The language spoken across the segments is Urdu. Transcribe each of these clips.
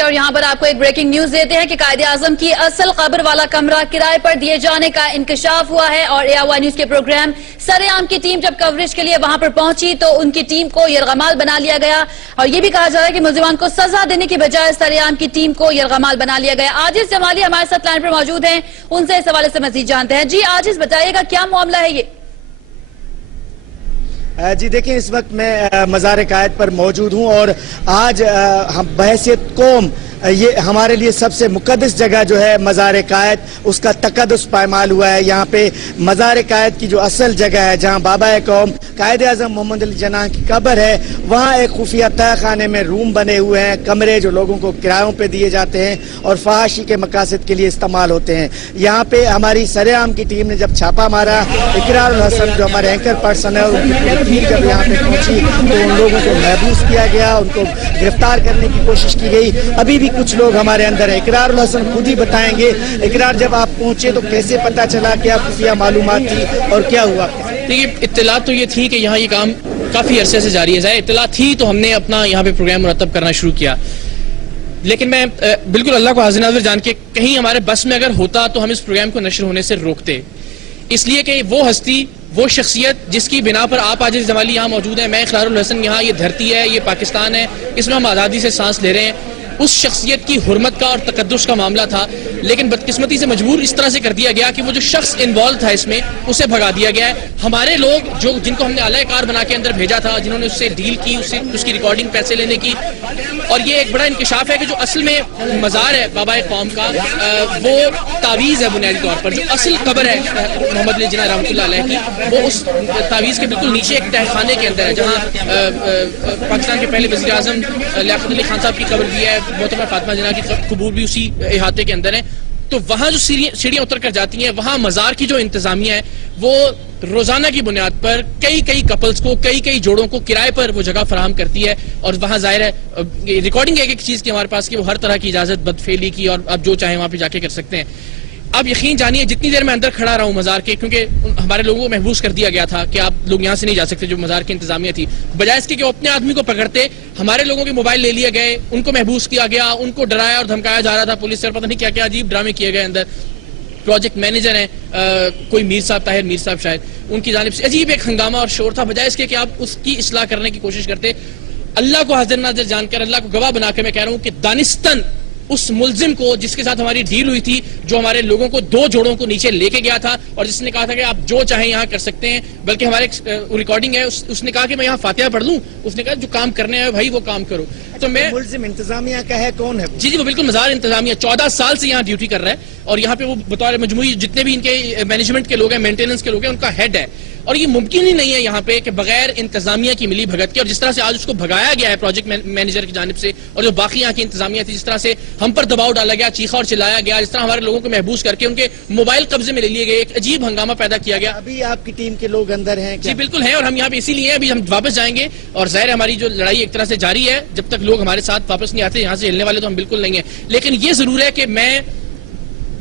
اور یہاں پر آپ کو ایک بریکنگ نیوز دیتے ہیں کہ قائد اعظم کی اصل قبر والا کمرہ کرائے پر دیے جانے کا انکشاف ہوا ہے اور AR نیوز کے پروگرام سرعام کی ٹیم جب کوریج کے لیے وہاں پر پہنچی تو ان کی ٹیم کو یرغمال بنا لیا گیا اور یہ بھی کہا جا رہا ہے کہ ملزمان کو سزا دینے کی بجائے سرعام کی ٹیم کو یرغمال بنا لیا گیا۔ عاجز جمالی ہمارے ساتھ لائن پر موجود ہیں، ان سے اس حوالے سے مزید جانتے ہیں۔ جی عاجز بتائیے گا کیا معاملہ ہے یہ؟ جی دیکھیں، اس وقت میں مزار قائد پر موجود ہوں اور آج بحیثیت قوم یہ ہمارے لیے سب سے مقدس جگہ جو ہے مزار قائد، اس کا تقدس پائمال ہوا ہے۔ یہاں پہ مزار قائد کی جو اصل جگہ ہے جہاں بابا قوم قائد اعظم محمد علی جناح کی قبر ہے، وہاں ایک خفیہ تہہ خانے میں روم بنے ہوئے ہیں، کمرے جو لوگوں کو کرایوں پہ دیے جاتے ہیں اور فحاشی کے مقاصد کے لیے استعمال ہوتے ہیں۔ یہاں پہ ہماری سرعام کی ٹیم نے جب چھاپا مارا، اقرار الحسن جو ہمارے اینکر پرسن ہے ان کی ٹیم جب یہاں پہ پہنچی تو ان لوگوں کو محبوس کیا گیا، ان کو گرفتار کرنے کی کوشش کی گئی۔ ابھی بھی کچھ لوگ ہمارے اندر ہیں۔ اقرار الحسن خود ہی بتائیں گے، اقرار جب آپ پہنچے تو کیسے پتا چلا، کیا خفیہ معلومات تھی اور کیا ہوا؟ دیکھیے، اطلاع تو یہ تھی کہ یہاں یہ کام کافی عرصے سے جاری ہے۔ ظاہر اطلاع تھی تو ہم نے اپنا یہاں پہ پروگرام مرتب کرنا شروع کیا، لیکن میں بالکل اللہ کو حاضر ناظر جان کے کہیں ہمارے بس میں اگر ہوتا تو ہم اس پروگرام کو نشر ہونے سے روکتے، اس لیے کہ وہ ہستی، وہ شخصیت جس کی بنا پر آپ عاجز جمالی یہاں موجود ہیں، میں اقرار الحسن، یہاں یہ دھرتی ہے، یہ پاکستان ہے، اس میں ہم آزادی سے سانس لے رہے ہیں، اس شخصیت کی حرمت کا اور تقدس کا معاملہ تھا، لیکن بدقسمتی سے مجبور اس طرح سے کر دیا گیا کہ وہ جو شخص انوالو تھا اس میں اسے بھگا دیا گیا ہے۔ ہمارے لوگ جن کو ہم نے اعلی کار بنا کے اندر بھیجا تھا، جنہوں نے اس سے ڈیل کی، اس کی ریکارڈنگ پیسے لینے کی، اور یہ ایک بڑا انکشاف ہے کہ جو اصل میں مزار ہے بابا قوم کا وہ تعویذ ہے بنیادی طور پر، جو اصل قبر ہے محمد علی جناح رحمۃ اللہ علیہ کی، وہ اس تعویذ کے بالکل نیچے ایک تہہ خانے کے اندر ہے جہاں پاکستان کے پہلے وزیر اعظم لیاقت علی خان صاحب کی قبر بھی ہے، محترمہ فاطمہ جناح کی قبور بھی اسی احاطے کے اندر ہے۔ تو وہاں جو سیڑھیاں اتر کر جاتی ہیں، وہاں مزار کی جو انتظامیہ ہے وہ روزانہ کی بنیاد پر کئی کپلز کو، کئی جوڑوں کو کرائے پر وہ جگہ فراہم کرتی ہے، اور وہاں ظاہر ہے ریکارڈنگ ہے ایک چیز کی ہمارے پاس کہ وہ ہر طرح کی اجازت بدفعلی کی، اور آپ جو چاہیں وہاں پہ جا کے کر سکتے ہیں۔ اب یقین جانیے جتنی دیر میں اندر کھڑا رہا ہوں مزار کے، کیونکہ ہمارے لوگوں کو محبوس کر دیا گیا تھا کہ آپ لوگ یہاں سے نہیں جا سکتے، جو مزار کی انتظامیہ تھی، بجائے اس کے کہ وہ اپنے آدمی کو پکڑتے، ہمارے لوگوں کے موبائل لے لیے گئے، ان کو محبوس کیا گیا، ان کو ڈرایا اور دھمکایا جا رہا تھا پولیس سے، پتہ نہیں کیا عجیب ڈرامے کیے گئے اندر۔ پروجیکٹ مینیجر ہیں کوئی میر صاحب، طاہر میر صاحب شاید، ان کی جانب سے عجیب ایک ہنگامہ اور شور تھا، بجائے اس کے کہ آپ اس کی اصلاح کرنے کی کوشش کرتے۔ اللہ کو حاضر ناظر جان کر، اللہ کو گواہ بنا کے میں کہہ رہا ہوں کہ دانستن اس ملزم کو جس کے ساتھ ہماری ڈیل ہوئی تھی، جو ہمارے لوگوں کو 2 جوڑوں کو نیچے لے کے گیا تھا اور جس نے کہا تھا کہ آپ جو چاہیں یہاں کر سکتے ہیں، بلکہ ہمارے ریکارڈنگ ہے، اس نے کہا کہ میں یہاں فاتحہ پڑھ لوں، اس نے کہا جو کام کرنے آئے بھائی وہ کام کرو۔ تو میں ملزم انتظامیہ کا ہے، کون ہے؟ جی وہ بالکل مزار انتظامیہ 14 سال سے یہاں ڈیوٹی کر رہا ہے، اور یہاں پہ وہ بطور مجموعی جتنے بھی ان کے مینجمنٹ کے لوگ ہیں، مینٹیننس کے لوگ ہیں، ان کا ہیڈ ہے، اور یہ ممکن ہی نہیں ہے یہاں پہ کہ بغیر انتظامیہ کی ملی بھگت کے، اور جس طرح سے آج اس کو بھگایا گیا ہے پروجیکٹ مینیجر کی جانب سے، اور جو باقی یہاں کی انتظامیہ تھی، جس طرح سے ہم پر دباؤ ڈالا گیا، چیخا اور چلایا گیا، جس طرح ہمارے لوگوں کو محبوس کر کے ان کے موبائل قبضے میں لے لیے گئے، ایک عجیب ہنگامہ پیدا کیا گیا۔ ابھی آپ کی ٹیم کے لوگ اندر ہیں؟ جی بالکل ہیں، اور ہم یہاں پہ اسی لیے ہیں، ابھی ہم واپس جائیں گے، اور ظاہر ہماری جو لڑائی ایک طرح سے جاری ہے، جب تک لوگ ہمارے ساتھ واپس نہیں آتے، یہاں سے ہلنے والے تو ہم بالکل نہیں ہیں۔ لیکن یہ ضرور ہے کہ میں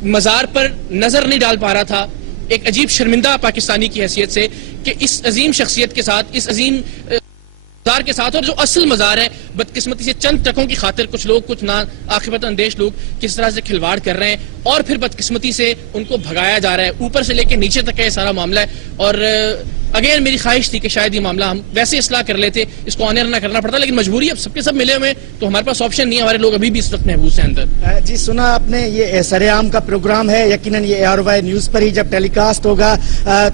مزار پر نظر نہیں ڈال پا رہا تھا، ایک عجیب شرمندہ پاکستانی کی حیثیت سے، کہ اس عظیم شخصیت کے ساتھ، اس عظیم مزار کے ساتھ، اور جو اصل مزار ہے، بدقسمتی سے چند ٹکوں کی خاطر کچھ لوگ، کچھ نا عاقبت اندیش لوگ کس طرح سے کھلواڑ کر رہے ہیں، اور پھر بدقسمتی سے ان کو بھگایا جا رہا ہے، اوپر سے لے کے نیچے تک کا یہ سارا معاملہ ہے۔ اور اگین میری خواہش تھی کہ شاید یہ معاملہ ہم ویسے اصلاح کر لیتے، اس کو آنر نہ کرنا پڑتا، لیکن مجبوری اب سب کے سب ملے ہوئے تو ہمارے پاس آپشن نہیں ہے، ہمارے لوگ ابھی بھی اس وقت محبوس ہیں اندر۔ جی سنا آپ نے، یہ سرعام کا پروگرام ہے، یقیناً یہ AR نیوز پر ہی جب ٹیلی کاسٹ ہوگا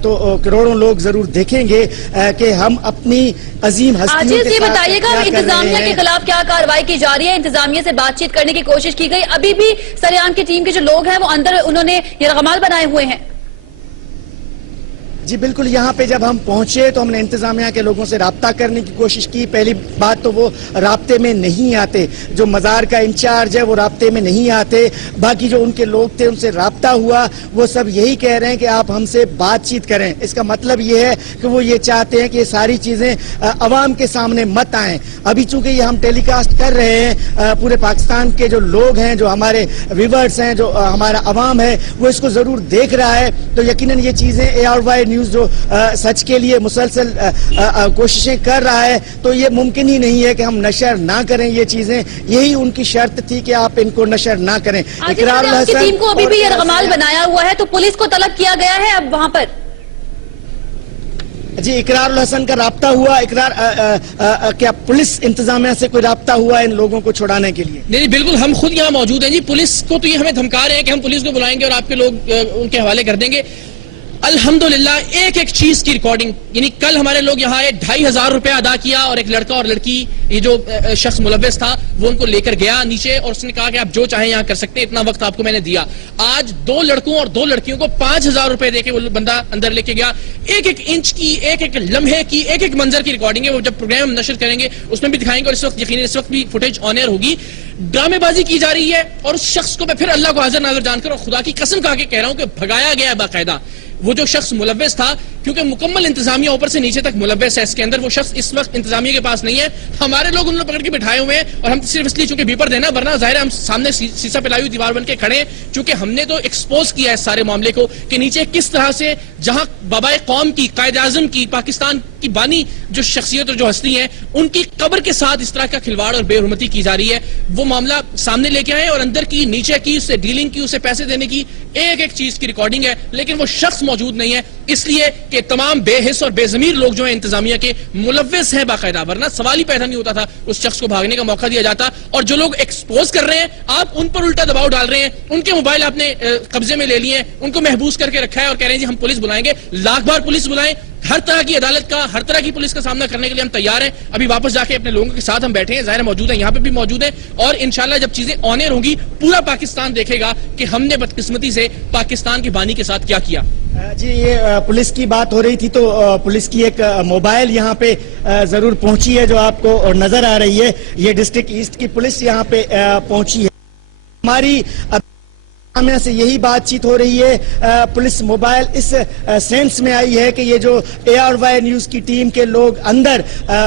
تو کروڑوں لوگ ضرور دیکھیں گے کہ ہم اپنی عظیم ہستیوں کے ساتھ بتائیے گا انتظامیہ کے خلاف کیا کارروائی کی جا رہی ہے؟ انتظامیہ سے بات چیت کرنے کی کوشش کی گئی، ابھی بھی سرعام کی ٹیم کے جو لوگ ہیں وہ اندر انہوں نے یرغمال بنائے ہوئے ہیں؟ جی بالکل، یہاں پہ جب ہم پہنچے تو ہم نے انتظامیہ کے لوگوں سے رابطہ کرنے کی کوشش کی۔ پہلی بات تو وہ رابطے میں نہیں آتے، جو مزار کا انچارج ہے وہ رابطے میں نہیں آتے، باقی جو ان کے لوگ تھے ان سے رابطہ ہوا، وہ سب یہی کہہ رہے ہیں کہ آپ ہم سے بات چیت کریں۔ اس کا مطلب یہ ہے کہ وہ یہ چاہتے ہیں کہ یہ ساری چیزیں عوام کے سامنے مت آئیں۔ ابھی چونکہ یہ ہم ٹیلی کاسٹ کر رہے ہیں، پورے پاکستان کے جو لوگ ہیں، جو ہمارے ویورز ہیں، جو ہمارا عوام ہے، وہ اس کو ضرور دیکھ رہا ہے، تو یقیناً یہ چیزیں AR نیوز جو سچ کے لیے مسلسل کوششیں کر رہا ہے تو یہ ممکن ہی نہیں ہے کہ ہم نشر نہ کریں یہ چیزیں. یہی ان کی شرط تھی کہ آپ ان کو نشر نہ کریں. اقرار کی ٹیم کو ابھی بھی یرغمال بنایا ہوا ہے تو پولیس کو طلب کیا گیا ہے اب وہاں پر. جی اقرار الحسن کا رابطہ ہوا؟ کیا پولیس انتظامیہ سے کوئی رابطہ ہوا ان لوگوں کو چھڑانے کے لیے؟ نہیں بالکل ہم خود یہاں موجود ہیں جی. پولیس کو تو یہ ہمیں دھمکا رہے ہیں کہ ہم پولیس کو بلائیں گے اور آپ کے لوگ ان کے حوالے کر دیں گے. الحمدللہ ایک ایک چیز کی ریکارڈنگ, یعنی کل ہمارے لوگ یہاں آئے 2500 روپے ادا کیا اور ایک لڑکا اور لڑکی یہ جو شخص ملوث تھا وہ ان کو لے کر گیا نیچے اور اس نے کہا کہ آپ جو چاہیں یہاں کر سکتے ہیں, اتنا وقت آپ کو میں نے دیا. آج 2 لڑکوں اور 2 لڑکیوں کو 5000 روپے دے کے وہ بندہ اندر لے کے گیا. ایک ایک انچ کی, ایک ایک لمحے کی, ایک ایک منظر کی ریکارڈنگ ہے. وہ جب پروگرام ہم نشر کریں گے اس میں بھی دکھائیں گے اور اس وقت یقیناً اس وقت بھی فوٹیج آن ایئر ہوگی. ڈرامے بازی کی جا رہی ہے اور اس شخص کو میں پھر اللہ کو حاضر ناظر جان کر اور خدا کی قسم کہا کے کہہ رہا ہوں کہ بھگایا گیا ہے باقاعدہ. وہ جو شخص ملوث تھا کیونکہ مکمل انتظامیہ اوپر سے نیچے تک ملوث ہے اس کے اندر, وہ شخص اس وقت انتظامیہ کے پاس نہیں ہے. ہمارے لوگ ان کو پکڑ کے بٹھائے ہوئے ہیں اور ہم صرف اس لیے چونکہ بیپر دینا, ورنہ ظاہر ہے ہم سامنے سیسا پلائی ہوئی دیوار بن کے کھڑے ہیں چونکہ ہم نے تو ایکسپوز کیا ہے سارے معاملے کو کہ نیچے کس طرح سے جہاں بابائے قوم کی, قائد اعظم کی, پاکستان کی بانی جو شخصیت اور جو ہستی ہیں ان کی قبر کے ساتھ اس طرح کا کھلواڑ اور بے حرمتی کی جا رہی ہے. وہ معاملہ سامنے لے کے آئے اور اندر کی, نیچے کی, اس سے ڈیلنگ کی, اسے پیسے دینے کی ایک ایک چیز کی ریکارڈنگ ہے. لیکن وہ شخص موجود نہیں ہے اس لیے کہ تمام بے حس اور بے ضمیر لوگ جو ہیں انتظامیہ کے ملوث ہیں باقاعدہ, ورنہ سوال ہی پیدا نہیں ہوتا تھا. اس شخص کو بھاگنے کا موقع دیا جاتا. اور جو لوگ ایکسپوز کر رہے ہیں آپ ان پر الٹا دباؤ ڈال رہے ہیں, ان کے موبائل آپ نے قبضے میں لے لیے ہیں, ان کو محبوس کر کے رکھا ہے اور کہہ رہے ہیں جی ہم پولیس بلائیں گے. لاکھ بار پولیس بلائیں, ہر طرح کی عدالت کا, ہر طرح کی پولیس کا سامنا کرنے کے لیے ہم تیار ہیں. ابھی واپس جا کے اپنے لوگوں کے ساتھ ہم بیٹھے ہیں, ظاہر موجود ہیں, یہاں پہ بھی موجود ہیں اور انشاءاللہ جب چیزیں آن ایئر ہوں گی پورا پاکستان دیکھے گا کہ ہم نے بدقسمتی سے پاکستان کی بانی کے ساتھ کیا کیا. جی یہ پولیس کی بات ہو رہی تھی تو پولیس کی ایک موبائل یہاں پہ ضرور پہنچی ہے جو آپ کو نظر آ رہی ہے. یہ ڈسٹرکٹ ایسٹ کی پولیس یہاں پہ پہنچی ہے. ہماری سے یہی بات چیت ہو رہی ہے. پولیس موبائل اس سینس میں آئی ہے کہ یہ جو ARY نیوز کی ٹیم کے لوگ اندر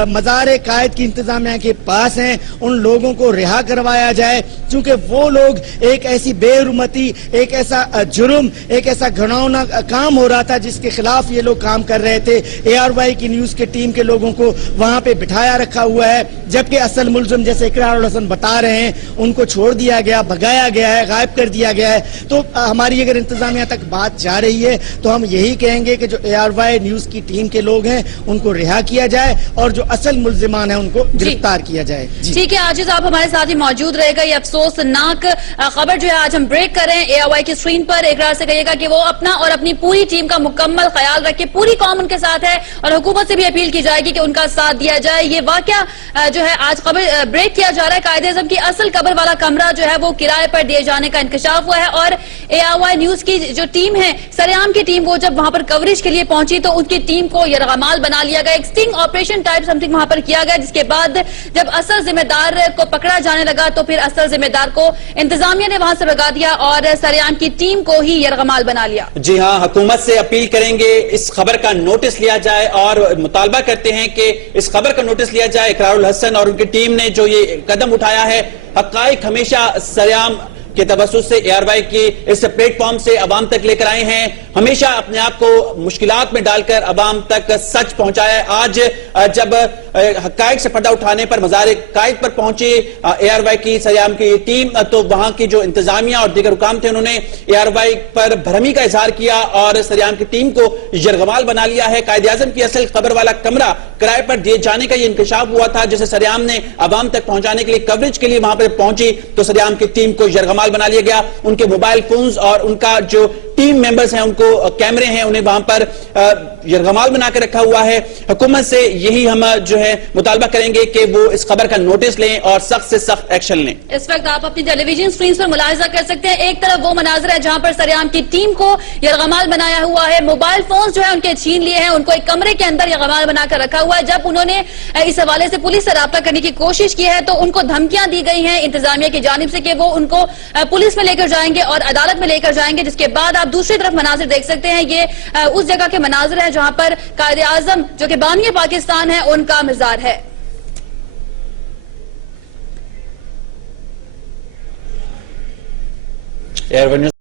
مزار قائد کی انتظامیہ کے پاس ہیں ان لوگوں کو رہا کروایا جائے, چونکہ وہ لوگ ایک ایسی بے حرمتی, ایک ایسا جرم, ایک ایسا گھناؤنا کام ہو رہا تھا جس کے خلاف یہ لوگ کام کر رہے تھے. ARY کی نیوز کے ٹیم کے لوگوں کو وہاں پہ بٹھایا رکھا ہوا ہے, جبکہ اصل ملزم جیسے اقرار الحسن بتا رہے ہیں ان کو چھوڑ دیا گیا, بھگایا گیا ہے, غائب کر دیا گیا ہے. تو ہماری اگر انتظامیہ تک بات جا رہی ہے تو ہم یہی کہیں گے کہ جو ARY نیوز کی ٹیم کے لوگ ہیں ان کو رہا کیا جائے اور جو اصل ملزمان ہیں ان کو گرفتار کیا جائے. ٹھیک ہے عاجز, آپ ہمارے ساتھ ہی موجود رہے گا. یہ افسوسناک خبر جو ہے آج ہم بریک کر رہے ہیں ARY کی اسکرین پر. اقرار سے کہیے گا کہ وہ اپنا اور اپنی پوری ٹیم کا مکمل خیال رکھے, پوری قوم ان کے ساتھ ہے اور حکومت سے بھی اپیل کی جائے گی کہ ان کا ساتھ دیا جائے. یہ واقعہ جو ہے آج خبر بریک کیا جا رہا ہے. قائد اعظم کی اصل قبر والا کمرہ جو ہے وہ کرائے پر دیے جانے کا انکشاف ہوا ہے اور ARY نیوز کی جو ٹیم ہے, سریام کی ٹیم, وہ جب وہاں پر کوریج کے لیے پہنچی تو ان کی ٹیم کو یرغمال بنا لیا گیا. ایک سٹنگ آپریشن ٹائپ سمتھنگ وہاں پر کیا گیا, جس کے بعد جب اصل ذمہ دار کو پکڑا جانے لگا تو پھر اصل ذمہ دار کو انتظامیہ نے وہاں سے بھگا دیا اور سریام کی ٹیم کو ہی یرغمال بنا لیا. جی ہاں, حکومت سے اپیل کریں گے اس خبر کا نوٹس لیا جائے اور مطالبہ کرتے ہیں کہ اس خبر کا نوٹس لیا جائے. اقرار الحسن اور ان کی ٹیم نے جو یہ قدم اٹھایا ہے, حقائق ہمیشہ سریام کے توسط سے ARY کی اس پلیٹ فارم سے عوام تک لے کر آئے ہیں, ہمیشہ اپنے آپ کو مشکلات میں ڈال کر عوام تک سچ پہنچایا ہے. آج جب حقائق سے پردہ اٹھانے پر مزار قائد پر پہنچی ARY کی سریام کی ٹیم تو وہاں کی جو انتظامیہ اور دیگر حکام تھے انہوں نے ARY پر بھرمی کا اظہار کیا اور سریام کی ٹیم کو یرغمال بنا لیا ہے. قائد اعظم کی اصل قبر والا کمرہ کرائے پر دیے جانے کا یہ انکشاف ہوا تھا جسے سریام نے عوام تک پہنچانے کے لیے کوریج کے لیے وہاں پر پہنچی تو سریام کی ٹیم کو یرغمال بنا لیا گیا. ان کے موبائل فونز اور ان کا جو ٹیم ممبرز ہیں, ان کو کیمرے ہیں, انہیں وہاں پر یرغمال بنا کے رکھا ہوا ہے. حکومت سے یہی ہم جو ہے مطالبہ کریں گے کہ وہ اس خبر کا نوٹس لیں اور سخت سے سخت ایکشن لیں. اس وقت آپ اپنی ٹیلی ویژن سکرینز پر ملاحظہ کر سکتے ہیں, ایک طرف وہ مناظر ہے جہاں پر سریام کی ٹیم کو یرغمال بنایا ہوا ہے, موبائل فونز جو ہے ان کے چھین لیے ہیں, ان کو ایک کمرے کے اندر یرغمال بنا کر رکھا ہوا ہے. جب انہوں نے اس حوالے سے پولیس سے رابطہ کرنے کی کوشش کی ہے تو ان کو دھمکیاں دی گئی ہیں انتظامیہ کی جانب سے کہ وہ ان کو پولیس میں لے کر جائیں گے اور عدالت میں لے کر جائیں گے. جس کے بعد آپ دوسری طرف مناظر دیکھ سکتے ہیں, یہ اس جگہ کے مناظر ہیں جہاں پر قائد اعظم جو کہ بانی پاکستان ہے ان کا مزار ہے.